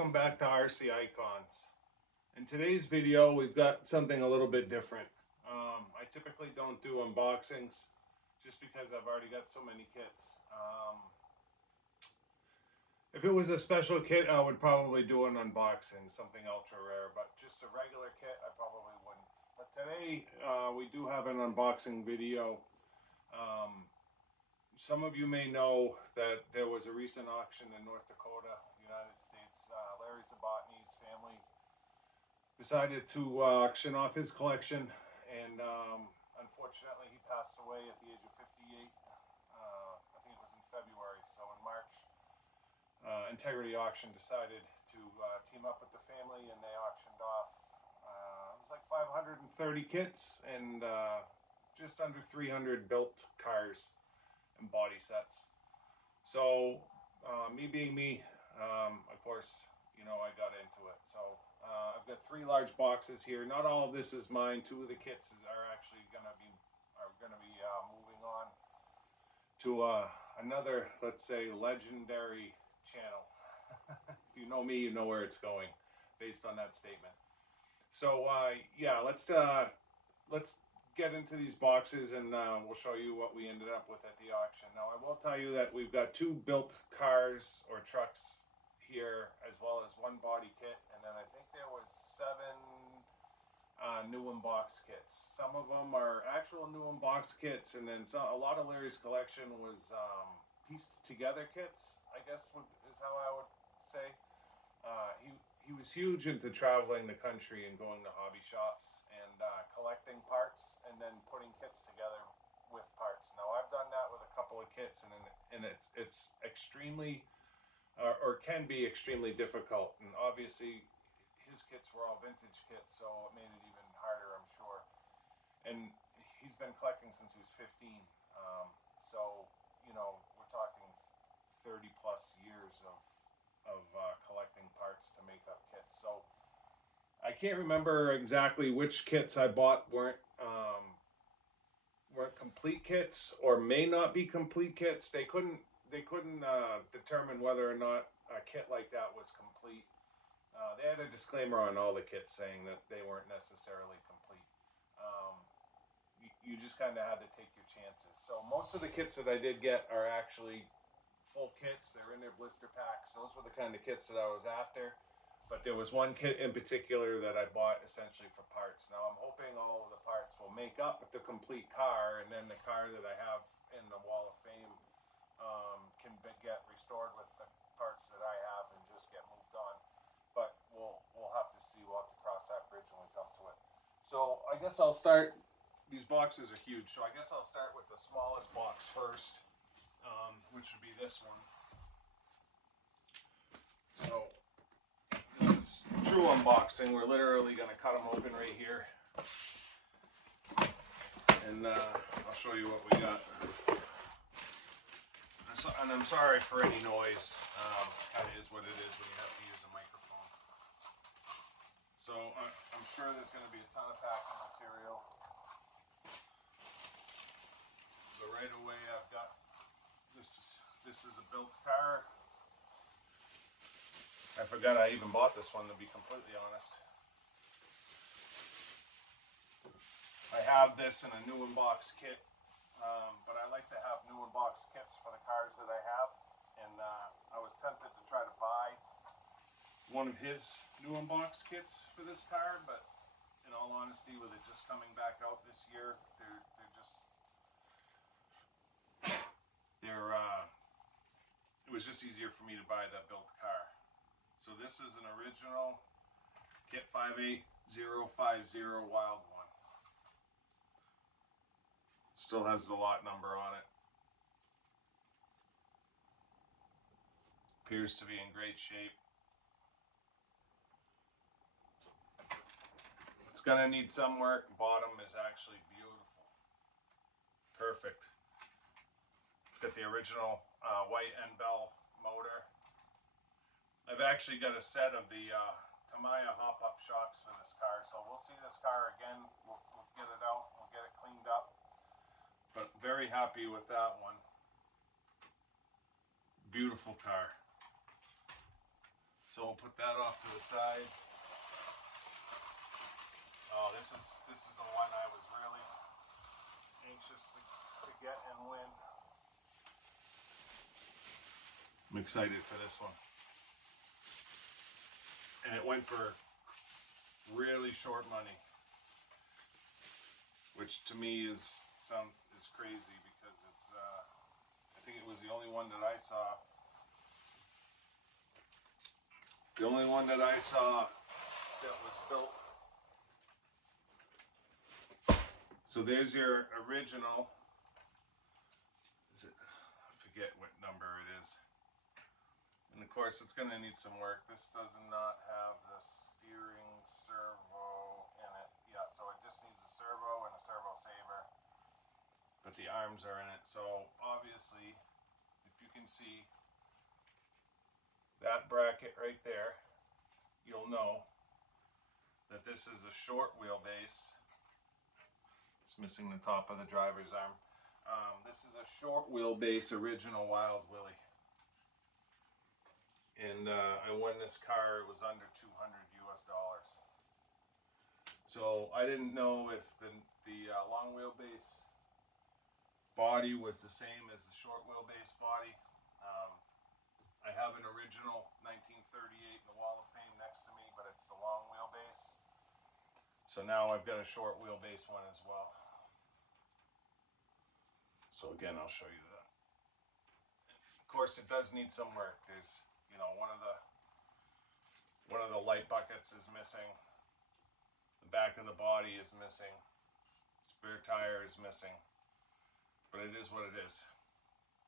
welcome back to RC Icons. In today's video, we've got something a little bit different. I typically don't do unboxings just because I've already got so many kits. If it was a special kit, I would probably do an unboxing, something ultra rare, but just a regular kit, I probably wouldn't. But today, we do have an unboxing video. Some of you may know that there was a recent auction in North Dakota, United States. Larry Zabotny's family decided to auction off his collection, and unfortunately he passed away at the age of 58. I think it was in February. So in March, Integrity Auction decided to team up with the family, and they auctioned off, it was like 530 kits and just under 300 built cars and body sets. So me being me, of course, you know, I got into it. So I've got 3 large boxes here. Not all of this is mine. 2 of the kits are actually gonna be moving on to another, let's say, legendary channel. If you know me, you know where it's going, based on that statement. So yeah, let's get into these boxes, and we'll show you what we ended up with at the auction. Now, I will tell you that we've got 2 built cars or trucks here, as well as 1 body kit, and then I think there was 7 new in-box kits. Some of them are actual new in-box kits, and then a lot of Larry's collection was pieced together kits, I guess is how I would say. He was huge into traveling the country and going to hobby shops and collecting parts and then putting kits together with parts. Now, I've done that with a couple of kits, and it's extremely or can be extremely difficult. And obviously his kits were all vintage kits, so it made it even harder, I'm sure. And he's been collecting since he was 15. So, you know, we're talking 30 plus years of collecting parts to make up kits. So I can't remember exactly which kits I bought weren't complete kits, or may not be complete kits. They couldn't determine whether or not a kit like that was complete. They had a disclaimer on all the kits saying that they weren't necessarily complete. You just kind of had to take your chances. So most of the kits that I did get are actually full kits. They're in their blister packs. Those were the kind of kits that I was after. But there was 1 kit in particular that I bought essentially for parts. Now, I'm hoping all of the parts will make up the complete car, and then the car that I have in the Wall of Fame can get restored with the parts that I have and just get moved on. But we'll have to see. We'll have to cross that bridge when we come to it. So I guess I'll start. These boxes are huge, so I guess I'll start with the smallest box first, which would be this one. So this is true unboxing. We're literally going to cut them open right here, and I'll show you what we got. And I'm sorry for any noise. Kind of is what it is when you have to use a microphone. So I'm sure there's going to be a ton of packing material. So right away, I've got this is a built car. I forgot I even bought this one, to be completely honest. I have this in a new in-box kit, but I like to have new in-box kits for the cars that I have. And I was tempted to try to buy one of his new in-box kits for this car, but in all honesty, with it just coming back out this year, it was just easier for me to buy that built car. So this is an original Kit 58050 Wild One. Still has the lot number on it. Appears to be in great shape. It's gonna need some work. Bottom is actually beautiful. Perfect. It's got the original white end bell motor. I've actually got a set of the Tamiya hop-up shocks for this car, so we'll see this car again. We'll get it out, we'll get it cleaned up. But very happy with that one. Beautiful car. So So we'll put that off to the side. Oh, this is the one I was really anxious to get and win. I'm excited for this one. And it went for really short money, which to me is crazy because it's I think it was the only one that I saw. The only one that I saw that was built. So there's your original. Is it? I forget what number it is. And of course, it's going to need some work. This does not have the steering servo in it. Yeah, so it just needs a servo and a servo saver. But the arms are in it. So obviously, if you can see that bracket right there, you'll know that this is a short wheelbase. It's missing the top of the driver's arm. This is a short wheelbase original Wild Willie. And I won this car, it was under $200 US. So I didn't know if the long wheelbase body was the same as the short wheelbase body. I have an original 1938 in the Wall of Fame next to me, but it's the long wheelbase. So now I've got a short wheelbase one as well. So again, I'll show you that. Of course, it does need some work. There's, you know, one of the light buckets is missing. The back of the body is missing. Spare tire is missing. But it is what it is.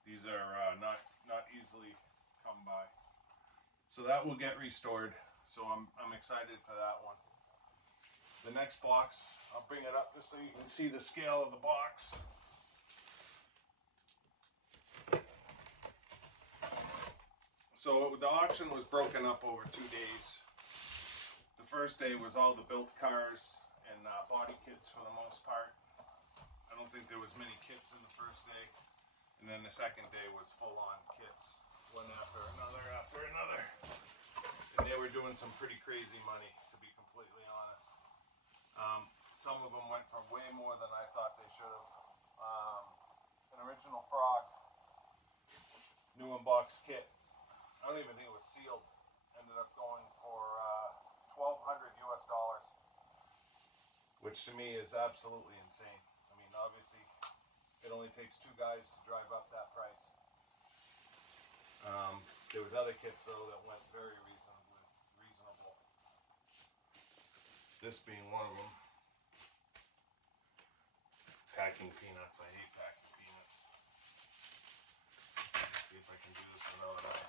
These are not easily come by. So that will get restored. So I'm excited for that one. The next box, I'll bring it up just so you can see the scale of the box. So the auction was broken up over 2 days. The first day was all the built cars and body kits for the most part. I don't think there was many kits in the first day. And then the second day was full-on kits, one after another after another. And they were doing some pretty crazy money, to be completely honest. Some of them went for way more than I thought they should have. An original Frog, new unboxed kit. I don't even think it was sealed. Ended up going for $1,200 US, which to me is absolutely insane. I mean, obviously, it only takes 2 guys to drive up that price. There was other kits though that went very reasonable. This being one of them. Packing peanuts. I hate packing peanuts. Let's see if I can do this without that.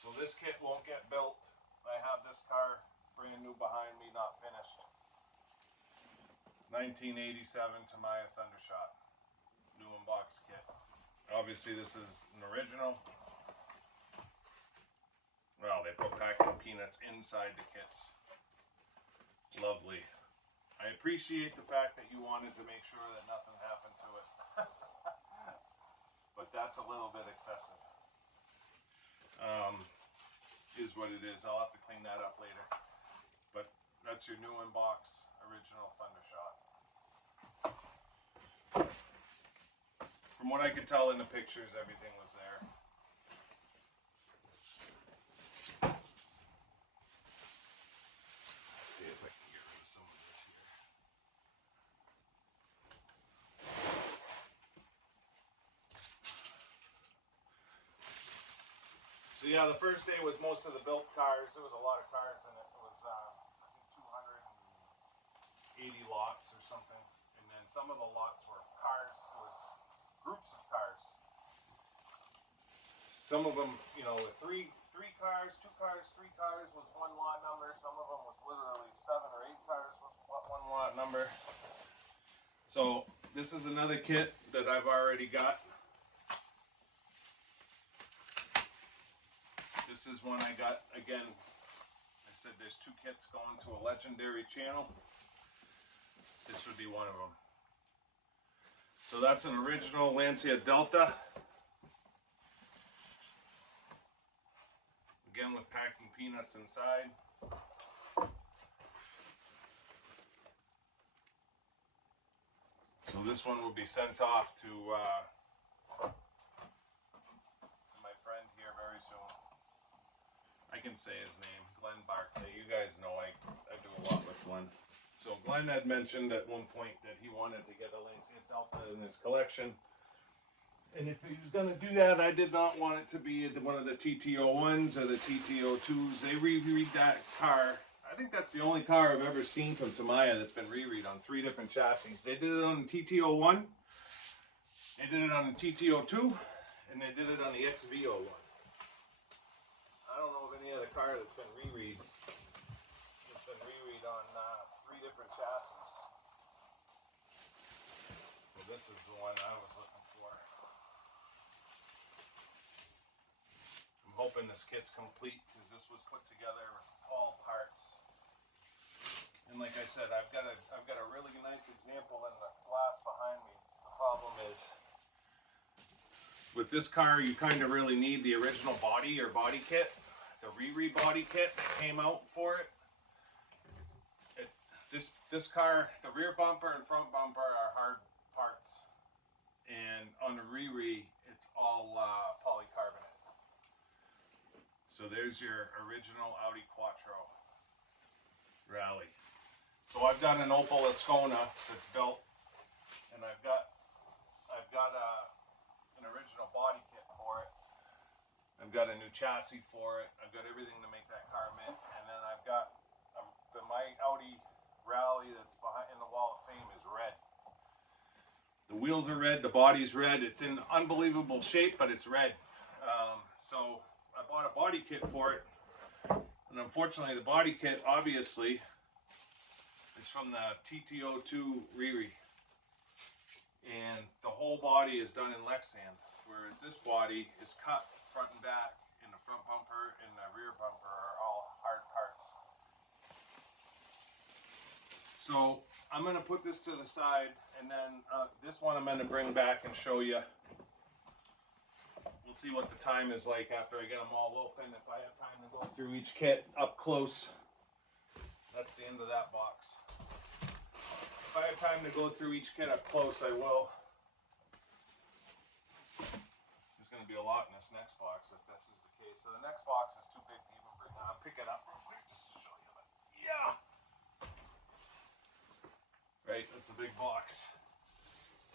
So this kit won't get built. I have this car brand new behind me, not finished. 1987 Tamiya Thundershot, new unboxed kit. Obviously this is an original. Well, they put packing peanuts inside the kits. Lovely. I appreciate the fact that you wanted to make sure that nothing happened to it. But that's a little bit excessive. Is what it is. I'll have to clean that up later. But that's your new inbox original Thundershot. From what I could tell in the pictures, everything was there. Let's see if I can get rid of some of this here. So yeah, the first day was most of the built cars. There was a lot of cars in it. It was, I think 280 lots or something. And then some of the lots were cars. It was groups of cars. Some of them, you know, with three cars, 2 cars, 3 cars was one lot number. Some of them was literally 7 or 8 cars was one lot number. So this is another kit that I've already got. This is one I got, again, I said there's 2 kits going to a legendary channel. This would be one of them. So that's an original Lancia Delta. again with packing peanuts inside. So this one will be sent off to my friend here very soon. I can say his name, Glenn Barclay. You guys know I do a lot with Glenn. So Glenn had mentioned at one point that he wanted to get a Lancia Delta in his collection. And if he was going to do that, I did not want it to be one of the TT01s or the TT02s. They re-read that car. I think that's the only car I've ever seen from Tamiya that's been re-read on 3 different chassis. They did it on the TT01, they did it on the TT02, and they did it on the XV01. I don't know of any other car that's been re-read. It's been re-read on 3 different chassis. So this is the one I was looking for. I'm hoping this kit's complete because this was put together with all parts. And like I said, I've got a really nice example in the glass behind me. The problem is with this car, you kind of really need the original body or body kit, the re-read body kit that came out for it. This car, the rear bumper and front bumper are hard parts, and on the re-read, it's all polycarbonate. So there's your original Audi Quattro Rally. So I've got an Opel Ascona that's built, and I've got an original body kit for it. I've got a new chassis for it. I've got everything to make that car mint, and then I've got my Audi Rally that's behind in the Wall of Fame is red. The wheels are red, the body's red. It's in unbelievable shape, but it's red. So I bought a body kit for it, and unfortunately the body kit obviously is from the TT02 re-read, and the whole body is done in Lexan, whereas this body is cut front and back, and the front bumper and the rear bumper are all hard parts. So I'm going to put this to the side, and then this one I'm going to bring back and show you. We'll see what the time is like after I get them all open. If I have time to go through each kit up close, that's the end of that box. If I have time to go through each kit up close, I will. There's going to be a lot in this next box if this is the case. So the next box is too big to even bring. I'll pick it up real quick just to show you. But yeah! Right, that's a big box.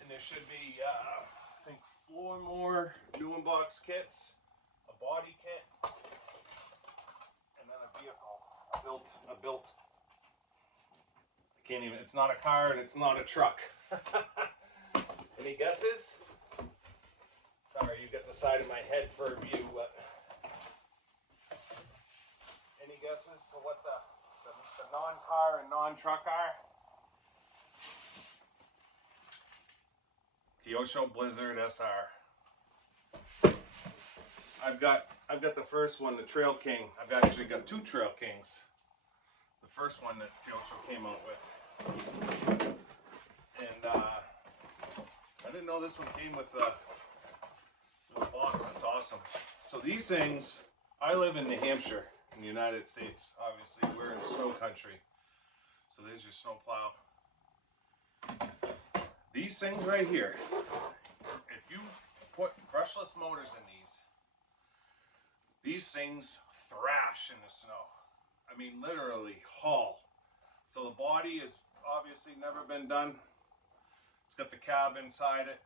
And there should be, I think, 4 more new in-box kits, a body kit, and then a vehicle. I built. Can't even, it's not a car and it's not a truck. Any guesses? Sorry, you got the side of my head for a view, but any guesses to what the non-car and non-truck are? Kyosho Blizzard SR. I've got the first one, the Trail King. I've actually got 2 Trail Kings. The first one that Kyosho came out with. And I didn't know this one came with a box. That's awesome. So these things, I live in New Hampshire in the United States. Obviously, we're in snow country. So there's your snow plow. These things right here, if you put brushless motors in these things thrash in the snow. I mean, literally haul. So the body is obviously never been done. It's got the cab inside it.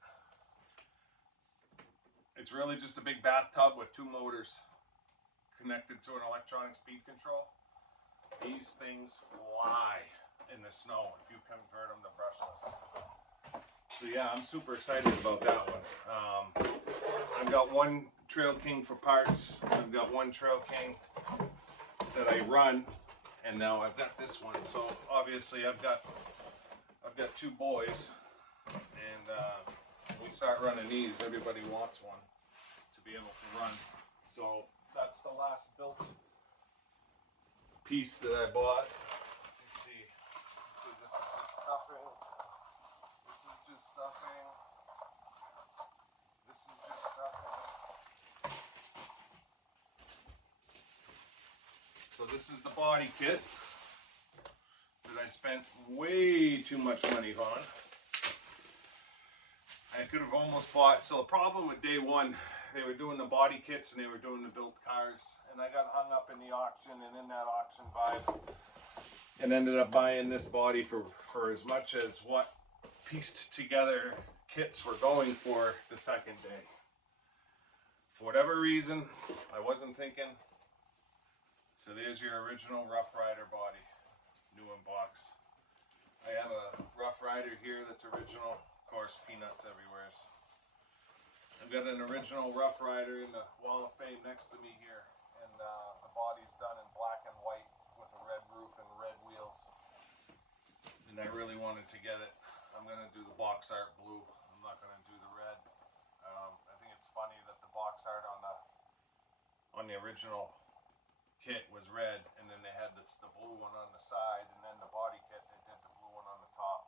It's really just a big bathtub with 2 motors connected to an electronic speed control. These things fly in the snow if you convert them to brushless. So yeah, I'm super excited about that one. I've got 1 Trail King for parts. I've got 1 Trail King that I run, and now I've got this one. So obviously I've got 2 boys, and when we start running these, everybody wants one to be able to run. So that's the last built piece that I bought. Let's see. This is just stuffing. This is just stuffing. This is just stuffing. So this is the body kit that I spent way too much money on. I could have almost bought, so the problem with day one, they were doing the body kits and they were doing the built cars, and I got hung up in the auction and in that auction vibe and ended up buying this body for as much as what pieced together kits were going for the second day. For whatever reason, I wasn't thinking. So there's your original Rough Rider body, new in box. I have a Rough Rider here that's original. Of course, peanuts everywhere. I've got an original Rough Rider in the Wall of Fame next to me here, and the body's done in black and white with a red roof and red wheels. And I really wanted to get it. I'm gonna do the box art blue. I'm not gonna do the red. I think it's funny that the box art on the original kit was red, and then they had the blue one on the side, and then the body kit they did the blue one on the top.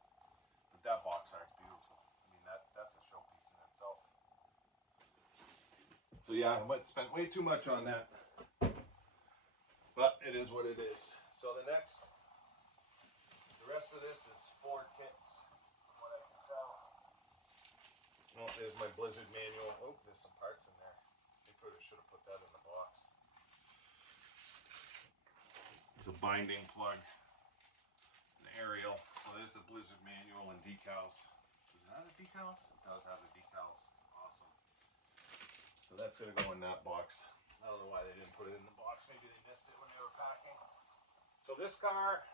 But that box art's beautiful. I mean, that's a showpiece in itself. So yeah, I spent way too much on that, but it is what it is. So the rest of this is 4 kits, from what I can tell. Oh, there's my Blizzard manual. Oh, there's some parts in there. They should have put that in the box. It's a binding plug, an aerial. So there's the Blizzard manual and decals. Does it have the decals? It does have the decals. Awesome. So that's gonna go in that box. I don't know why they didn't put it in the box. Maybe they missed it when they were packing. So this car,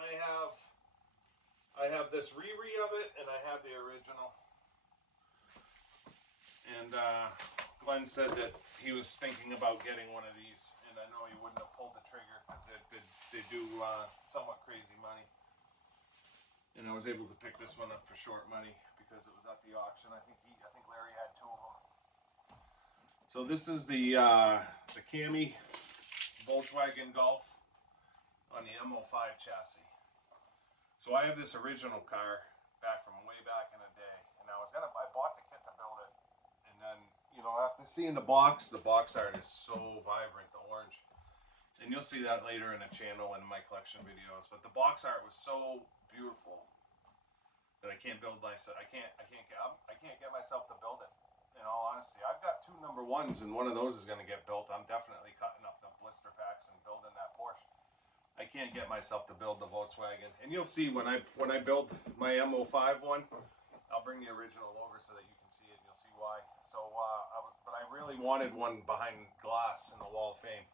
I have this re-re of it, and I have the original. And Glenn said that he was thinking about getting one of these, and I know he wouldn't have pulled the trigger because they do somewhat crazy money. And I was able to pick this one up for short money because it was at the auction. I think Larry had 2 of them. So this is the Cami Volkswagen Golf on the M05 chassis. So I have this original car back from way back in the day, and I bought the kit to build it. And then, you know, after seeing the box art is so vibrant, the orange. And you'll see that later in the channel and in my collection videos. But the box art was so beautiful that I can't build myself. I can't get myself to build it. In all honesty, I've got 2 number 1s, and one of those is going to get built. I'm definitely cutting up the blister packs and building that Porsche. I can't get myself to build the Volkswagen. And you'll see when I build my M05 one, I'll bring the original over so that you can see it, and you'll see why. So, but I really wanted one behind glass in the Wall of Fame.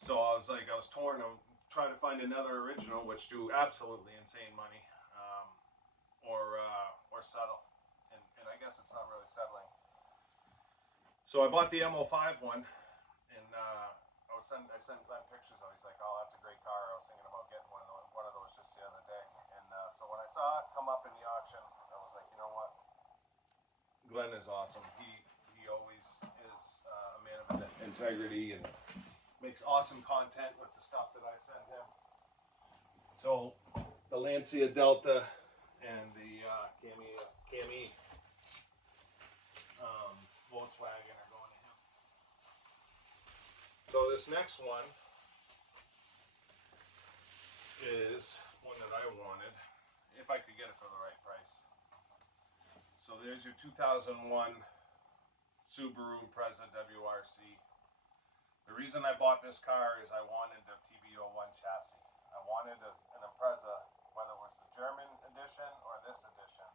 So I was torn. I'm trying to find another original, which do absolutely insane money, or settle. And I guess it's not really settling. So I bought the M05 one, and I sent Glenn pictures of it. He's like, "Oh, that's a great car. I was thinking about getting one of those just the other day." And so when I saw it come up in the auction, I was like, you know what? Glenn is awesome. He always is a man of integrity and makes awesome content with the stuff that I send him. So the Lancia Delta and the Cami Volkswagen are going to him. So this next one is one that I wanted, if I could get it for the right price. So there's your 2001 Subaru Impreza WRC. The reason I bought this car is I wanted the TB01 chassis. I wanted an Impreza, whether it was the German edition or this edition.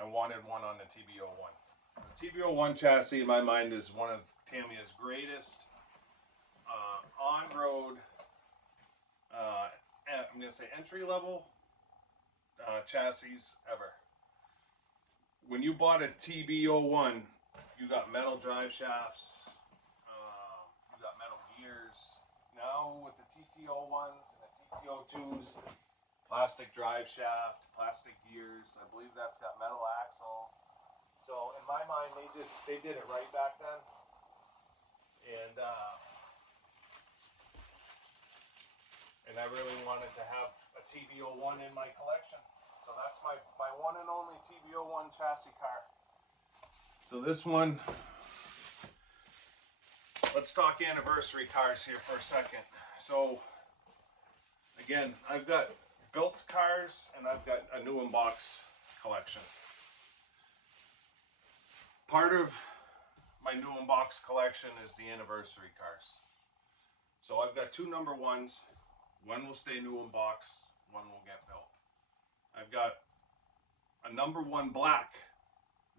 I wanted one on the TB01. The TB01 chassis, in my mind, is one of Tamiya's greatest on-road, I'm going to say entry-level chassis ever. When you bought a TB01, you got metal drive shafts, you got metal gears. Now with the TT01s and the TT02s, plastic drive shaft, plastic gears. I believe that's got metal axles. So in my mind, they did it right back then. And I really wanted to have a TB01 in my collection. So that's my one and only TB01 chassis car. So this one let's talk anniversary cars here for a second. So again, I've got built cars and I've got a new in box collection. Part of my new in box collection is the anniversary cars. So I've got two number ones. One will stay new in box, one will get built. I've got a number one black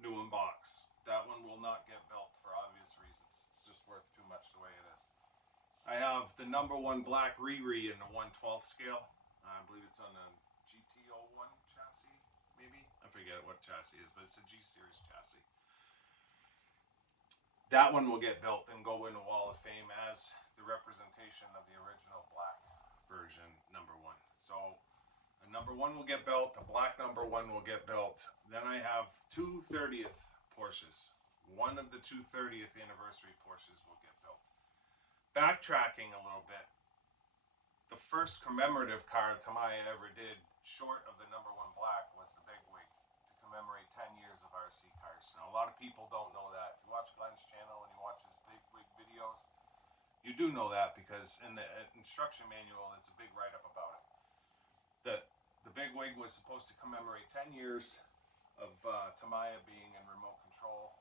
new in box. That one will not get built for obvious reasons. It's just worth too much the way it is. I have the number one black Riri in the 1/12 scale. I believe it's on a GT01 chassis, maybe? I forget what chassis it is, but it's a G Series chassis. That one will get built and go in the Wall of Fame as the representation of the original black version number one. So a number one will get built, a black number one will get built. Then I have two 30th Porsches. One of the two 30th anniversary Porsches will get built. Backtracking a little bit, the first commemorative car Tamiya ever did, short of the number one black, was the Big Wig to commemorate 10 years of RC cars. Now, a lot of people don't know that. If you watch Glenn's channel and you watch his Big Wig videos, you do know that because in the instruction manual, it's a big write-up about it. That the Big Wig was supposed to commemorate 10 years of Tamiya being in remote control.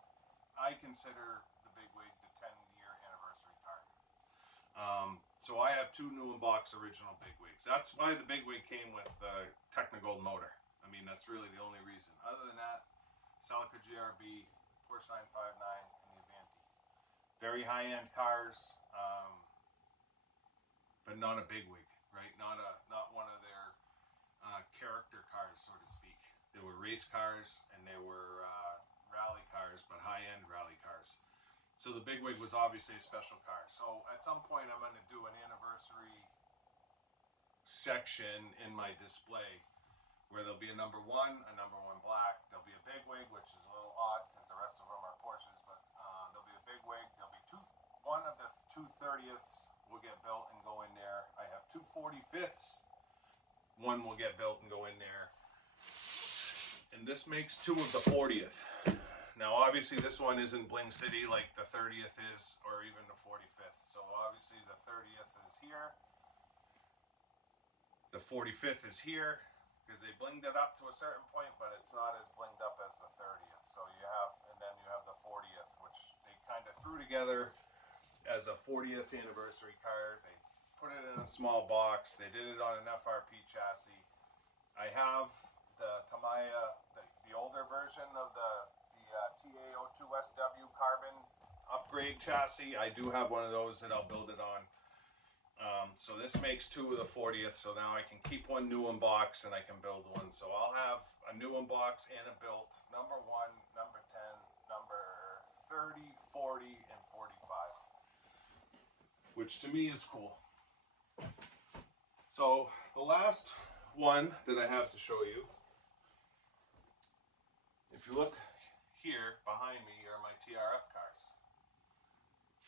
I consider the Big Wig the 10-year anniversary car. So I have two new in box original Big Wigs. That's why the Big Wig came with the Technigold motor. I mean, that's really the only reason. Other than that, Celica GRB, Porsche 959, and the Avanti. Very high-end cars, but not a Big Wig, right? Not one of their character cars, so to speak. They were race cars and they were rally cars, but high-end rally cars. So the Big Wig was obviously a special car. So at some point I'm going to do an anniversary section in my display where there'll be a number one black. There'll be a Big Wig, which is a little odd because the rest of them are Porsches, but there'll be a Big Wig. There'll be one of the two 30ths will get built and go in there. I have two 45ths. One will get built and go in there. And this makes two of the 40th. Now, obviously, this one isn't Bling City like the 30th is, or even the 45th. So, obviously, the 30th is here. The 45th is here, because they blinged it up to a certain point, but it's not as blinged up as the 30th. So, and then you have the 40th, which they kind of threw together as a 40th anniversary car. They put it in a small box. They did it on an FRP chassis. I have the Tamiya, the older version of the TA02SW carbon upgrade chassis. I do have one of those that I'll build it on. So this makes two of the 40th. So now I can keep one new in box and I can build one. So I'll have a new in box and a built number 1, number 10, number 30, 40, and 45, which to me is cool. So the last one that I have to show you, if you look here behind me are my TRF cars.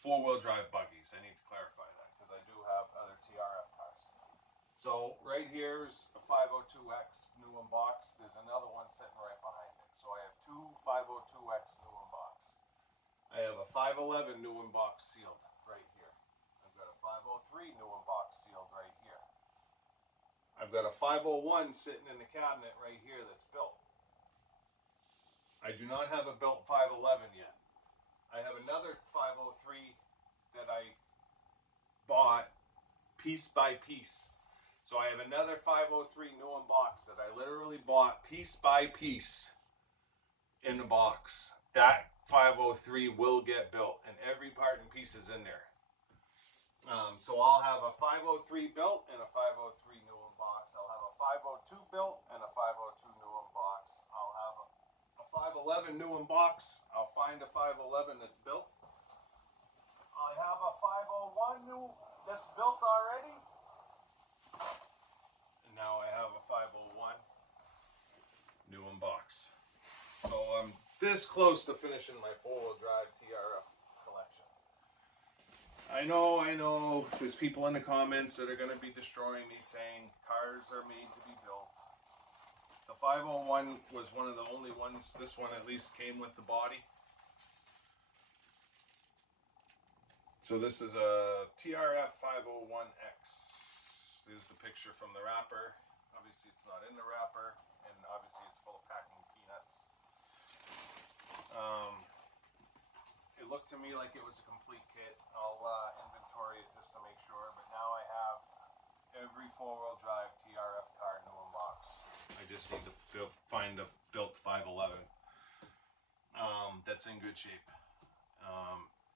4-wheel drive buggies. I need to clarify that because I do have other TRF cars. So right here's a 502X new in box. There's another one sitting right behind it. So I have two 502X new in box. I have a 511 new in box sealed right here. I've got a 503 new in box sealed right here. I've got a 501 sitting in the cabinet right here that's built. I do not have a built 511 yet. I have another 503 that I bought piece by piece. So I have another 503 new in box that I literally bought piece by piece in the box. That 503 will get built and every part and piece is in there. So I'll have a 503 built and a 503 new in box. I'll have a 502 built and a 502 new in box. I'll have a 511 new in box. I'll find a 511 that's built. I have a 501 new that's built already. And now I have a 501 new in box. So I'm this close to finishing my 4-wheel drive TRF collection. I know, there's people in the comments that are going to be destroying me saying cars are made to be built. The 501 was one of the only ones, this one at least came with the body. It's So this is a TRF 501X. This is the picture from the wrapper. Obviously it's not in the wrapper, and obviously it's full of packing peanuts. It looked to me like it was a complete kit. I'll inventory it just to make sure, but now I have every four-wheel drive TRF car new in box. I just need to find a built 511 that's in good shape.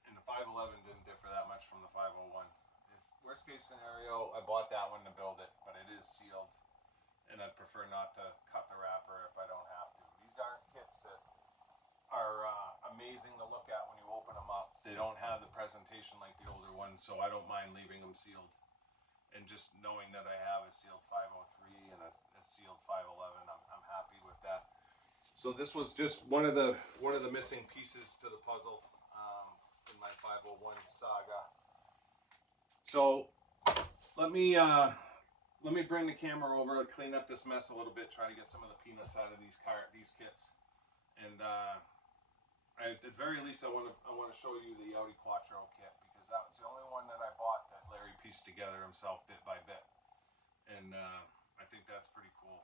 And the 511 didn't differ that much from the 501. Worst case scenario, I bought that one to build it, but it is sealed, and I'd prefer not to cut the wrapper if I don't have to. These aren't kits that are amazing to look at when you open them up. They don't have the presentation like the older ones, so I don't mind leaving them sealed. And just knowing that I have a sealed 503 and a sealed 511, I'm happy with that. So this was just one of the missing pieces to the puzzle in my 501 saga. So let me bring the camera over, clean up this mess a little bit, try to get some of the peanuts out of these kits, and at the very least, I want to show you the Audi Quattro Kit, because that was the only one that I bought that Larry pieced together himself bit by bit, and I think that's pretty cool.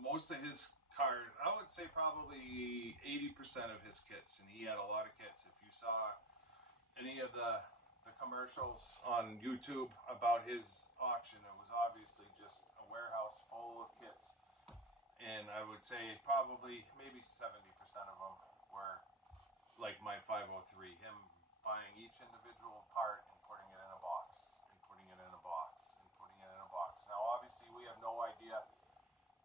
Most of his cars, I would say probably 80% of his kits, and he had a lot of kits. If you saw any of the commercials on YouTube about his auction, it was obviously just a warehouse full of kits, and I would say probably maybe 70% of them were like my 503, him buying each individual part and putting it in a box, and putting it in a box, and putting it in a box. Now obviously we have no idea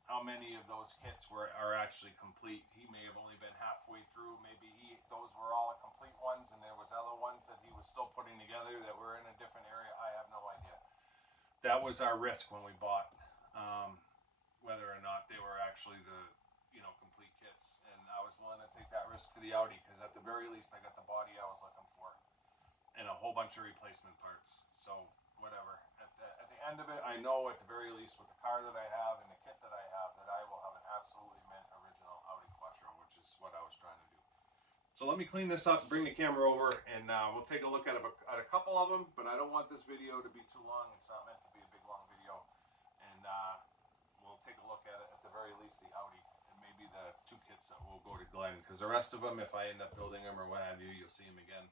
how many of those kits are actually complete. He may have only been halfway through. Maybe those were all complete ones, and there was other ones that he was still putting together that were in a different area. I have no idea. That was our risk when we bought, whether or not they were actually the complete kits, and I was willing to take that risk for the Audi, because at the very least I got the body I was looking for and a whole bunch of replacement parts. So whatever, at the end of it, I know at the very least with the car that I have and the kit that I have, that I will have an absolutely mint original Audi Quattro, which is what I was trying to do. So let me clean this up, bring the camera over, and we'll take a look at a couple of them, but I don't want this video to be too long. It's not meant to be a big long video, and we'll take a look at it, at the very least the Audi, and maybe the two kits that will go to Glenn, because the rest of them, if I end up building them or what have you, you'll see them again.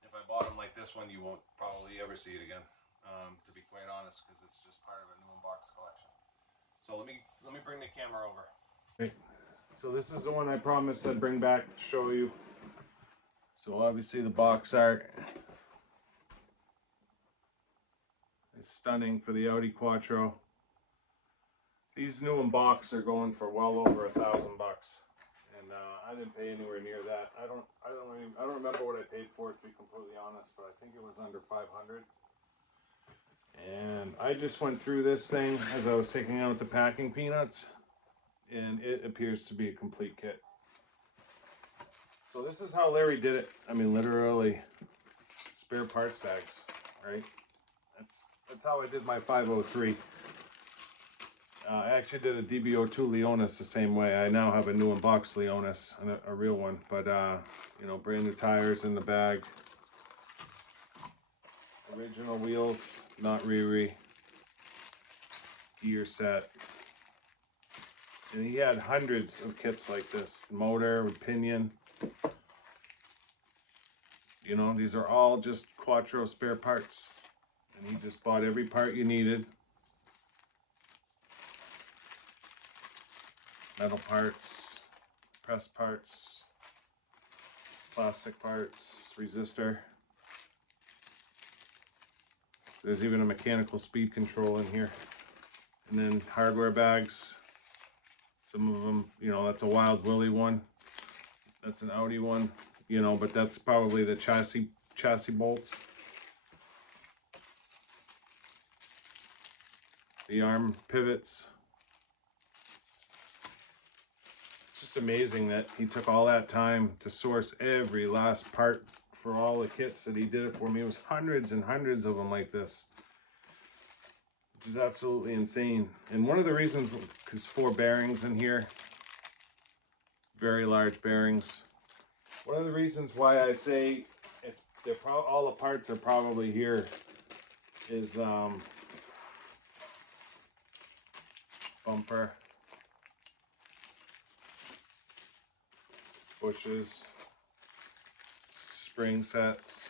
If I bought them like this one, you won't probably ever see it again, to be quite honest, because it's just part of a new in-box collection. So let me bring the camera over. Okay. So this is the one I promised I'd bring back to show you. So obviously the box art is stunning for the Audi Quattro. These new in box are going for well over $1,000 bucks, and I didn't pay anywhere near that. I don't remember what I paid for it, to be completely honest, but I think it was under 500. And I just went through this thing as I was taking out the packing peanuts, and it appears to be a complete kit. So this is how Larry did it. I mean, literally spare parts bags, right? That's how I did my 503. I actually did a DB02 Leonis the same way. I now have a new in-box Leonis, a real one, but brand new tires in the bag. Original wheels, not Riri. Gear set. And he had hundreds of kits like this. Motor, pinion. These are all just Quattro spare parts. And he just bought every part you needed. Metal parts, press parts, plastic parts, resistor. There's even a mechanical speed control in here. And then hardware bags. Some of them, that's a Wild Willie one. That's an Audi one, but that's probably the chassis bolts. The arm pivots. It's just amazing that he took all that time to source every last part for all the kits that he did it for me. It was hundreds and hundreds of them like this, which is absolutely insane. And one of the reasons is 4 bearings in here, very large bearings. One of the reasons why I say it's all the parts are probably here. Is bumper, bushes, spring sets,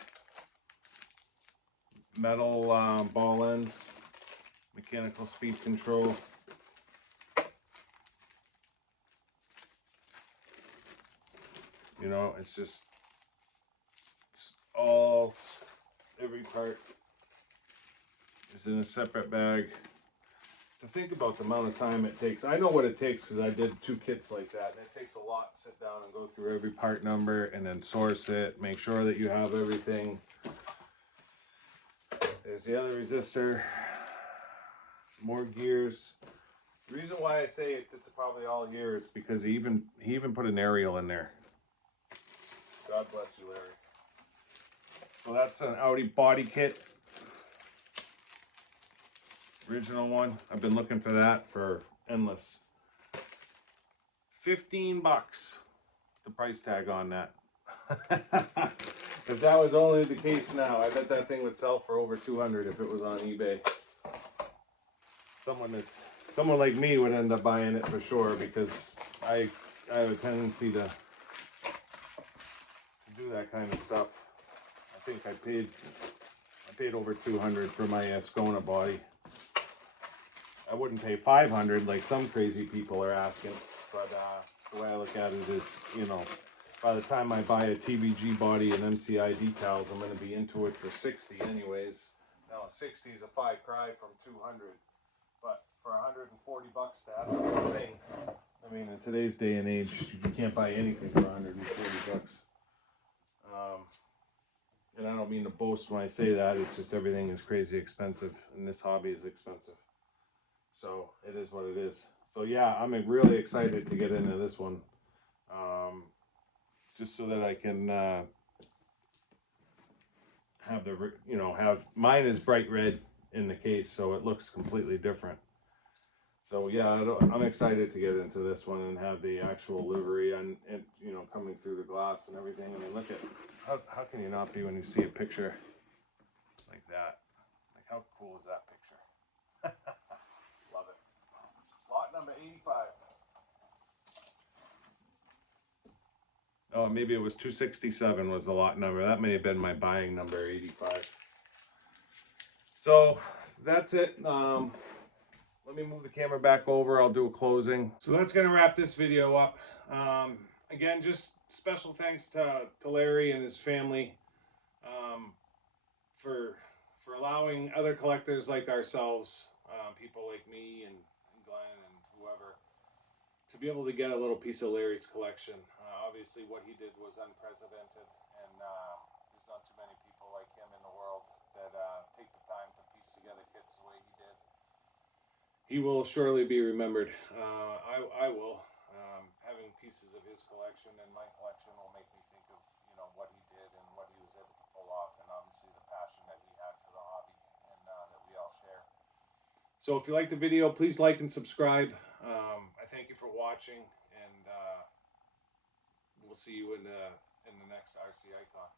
metal ball ends, mechanical speed control. You know, it's just, it's all, every part is in a separate bag. To think about the amount of time it takes. I know what it takes because I did 2 kits like that, and it takes a lot to sit down and go through every part number and then source it, make sure that you have everything. There's the other resistor, more gears. The reason why I say it's probably all gears because he even put an aerial in there. God bless you, Larry. So that's an Audi body kit. Original one. I've been looking for that for endless. 15 bucks. The price tag on that. If that was only the case now, I bet that thing would sell for over 200 if it was on eBay. Someone like me would end up buying it for sure because I have a tendency to do that kind of stuff. I think I paid over 200 for my Ascona body. I wouldn't pay 500 like some crazy people are asking, but the way I look at it is, you know, by the time I buy a TBG body and MCI decals, I'm going to be into it for 60 anyways. Now 60 is a far cry from 200, but for 140 bucks to have the whole thing, I mean, in today's day and age, you can't buy anything for 140 bucks. And I don't mean to boast when I say that, it's just everything is crazy expensive, and this hobby is expensive. So it is what it is. So yeah, I'm really excited to get into this one. Just so that I can have the, you know, mine is bright red in the case, so it looks completely different. So yeah, I'm excited to get into this one and have the actual livery and you know, coming through the glass and everything. I mean, look at, how can you not be when you see a picture like that? Like, how cool is that picture? Love it. Lot number 85. Oh, maybe it was 267 was the lot number. That may have been my buying number, 85. So that's it. Let me move the camera back over. I'll do a closing. So that's going to wrap this video up. Again, just special thanks to Larry and his family for allowing other collectors like ourselves, people like me and Glenn and whoever, to be able to get a little piece of Larry's collection. Obviously what he did was unprecedented, and there's not too many people like him in the world that take the time to piece together kits the way he did. He will surely be remembered. I will. Having pieces of his collection and my collection will make me think of, you know, what he did and what he was able to pull off, and obviously the passion that he had for the hobby and that we all share. So if you like the video, please like and subscribe. I thank you for watching, and we'll see you in the next RC Icon.